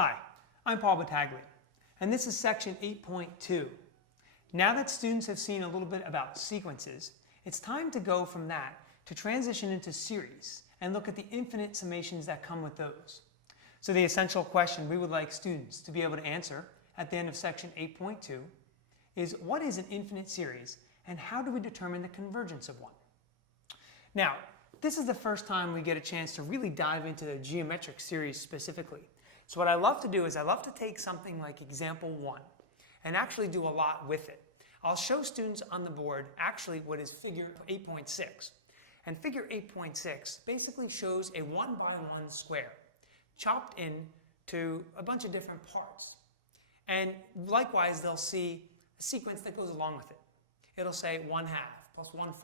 Hi, I'm Paul Battaglia, and this is section 8.2. Now that students have seen a little bit about sequences, it's time to go from that to transition into series and look at the infinite summations that come with those. So the essential question we would like students to be able to answer at the end of section 8.2 is, what is an infinite series and how do we determine the convergence of one? Now, this is the first time we get a chance to really dive into the geometric series specifically. So what I love to do is I love to take something like example 1 and actually do a lot with it. I'll show students on the board actually what is figure 8.6. And figure 8.6 basically shows a 1 by 1 square chopped into a bunch of different parts. And likewise, they'll see a sequence that goes along with it. It'll say 1/2 plus 1/4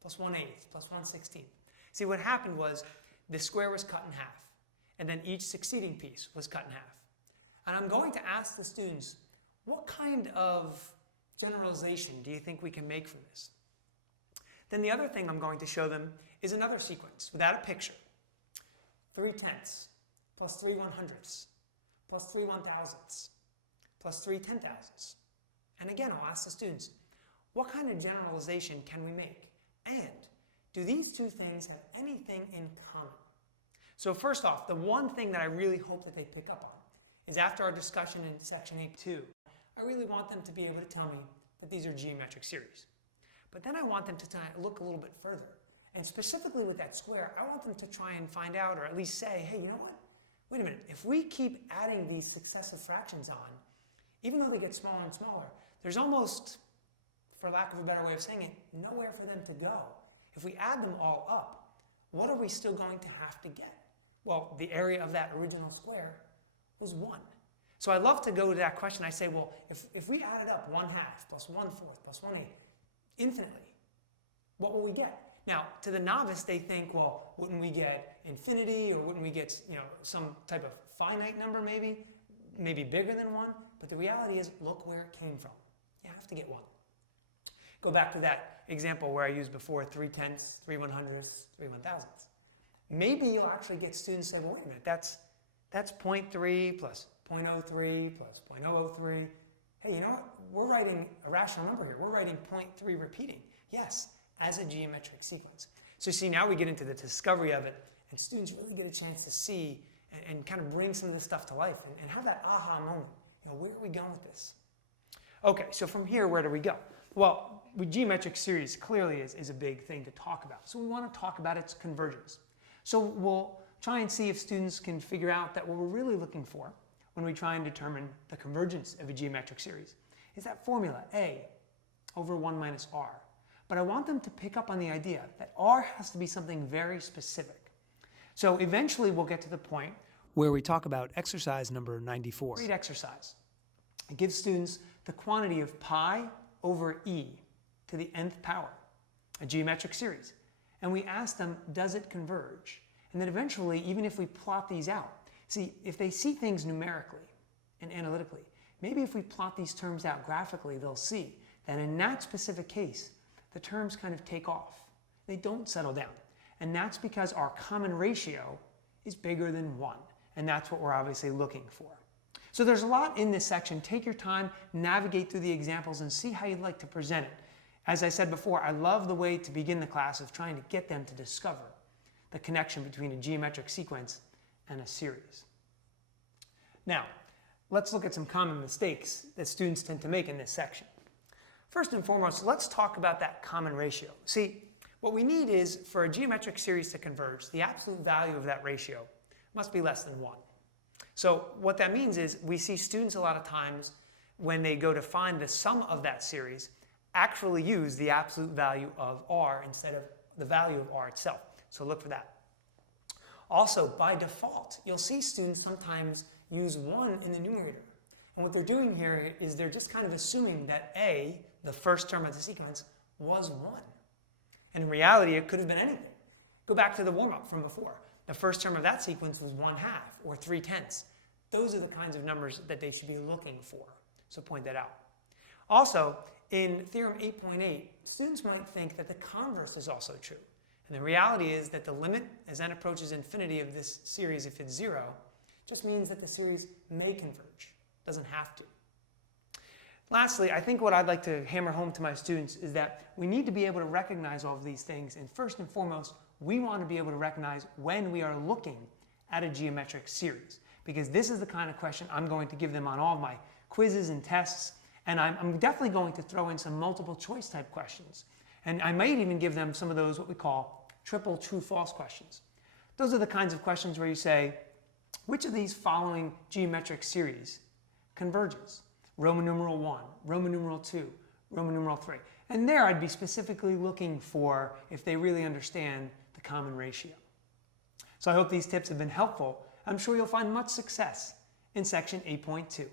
plus 1/8 plus 1/16. See, what happened was the square was cut in half, and then each succeeding piece was cut in half. And I'm going to ask the students, what kind of generalization do you think we can make from this? Then the other thing I'm going to show them is another sequence without a picture. 3/10 plus 3/100 plus 3/1000 plus 3/10,000. And again, I'll ask the students, what kind of generalization can we make? And do these two things have anything in common? So first off, the one thing that I really hope that they pick up on is after our discussion in section 8.2, I really want them to be able to tell me that these are geometric series. But then I want them to look a little bit further. And specifically with that square, I want them to try and find out, or at least say, hey, you know what? Wait a minute, if we keep adding these successive fractions on, even though they get smaller and smaller, there's almost, for lack of a better way of saying it, nowhere for them to go. If we add them all up, what are we still going to have to get? Well, the area of that original square was 1. So I love to go to that question. I say, well, if we added up 1/2 plus 1/4 plus 1/8 infinitely, what will we get? Now, to the novice, they think, well, wouldn't we get infinity, or wouldn't we get, some type of finite number maybe bigger than 1? But the reality is, look where it came from. You have to get 1. Go back to that example where I used before 3/10, 3/100, 3/1000. Maybe you'll actually get students say, well, wait a minute, that's 0.3 plus 0.03 plus 0.003. Hey, you know what? We're writing a rational number here. We're writing 0.3 repeating. Yes, as a geometric sequence. So see, now we get into the discovery of it, and students really get a chance to see and kind of bring some of this stuff to life and have that aha moment. Where are we going with this? Okay, so from here, where do we go? Well, with geometric series clearly is a big thing to talk about. So we want to talk about its convergence. So we'll try and see if students can figure out that what we're really looking for when we try and determine the convergence of a geometric series is that formula, A over 1 minus R. But I want them to pick up on the idea that R has to be something very specific. So eventually we'll get to the point where we talk about exercise number 94. Great exercise. It gives students the quantity of pi over e to the nth power, a geometric series. And we ask them, does it converge? And then eventually, even if we plot these out, see, if they see things numerically and analytically, maybe if we plot these terms out graphically, they'll see that in that specific case, the terms kind of take off. They don't settle down. And that's because our common ratio is bigger than 1. And that's what we're obviously looking for. So there's a lot in this section. Take your time, navigate through the examples, and see how you'd like to present it. As I said before, I love the way to begin the class of trying to get them to discover the connection between a geometric sequence and a series. Now, let's look at some common mistakes that students tend to make in this section. First and foremost, let's talk about that common ratio. See, what we need is, for a geometric series to converge, the absolute value of that ratio must be less than 1. So what that means is we see students a lot of times when they go to find the sum of that series actually use the absolute value of R instead of the value of R itself. So look for that. Also, by default, you'll see students sometimes use 1 in the numerator. And what they're doing here is they're just kind of assuming that A, the first term of the sequence, was 1. And in reality, it could have been anything. Go back to the warm-up from before. The first term of that sequence was 1/2 or 3/10. Those are the kinds of numbers that they should be looking for. So point that out. Also, in Theorem 8.8, students might think that the converse is also true. And the reality is that the limit, as n approaches infinity of this series, if it's 0, Just means that the series may converge. Doesn't have to. Lastly, I think what I'd like to hammer home to my students is that we need to be able to recognize all of these things, and first and foremost, we want to be able to recognize when we are looking at a geometric series, because this is the kind of question I'm going to give them on all of my quizzes and tests, and I'm definitely going to throw in some multiple choice type questions, and I might even give them some of those what we call triple true-false questions. Those are the kinds of questions where you say, which of these following geometric series converges? Roman numeral 1, Roman numeral 2, Roman numeral 3. And there I'd be specifically looking for if they really understand the common ratio. So I hope these tips have been helpful. I'm sure you'll find much success in section 8.2.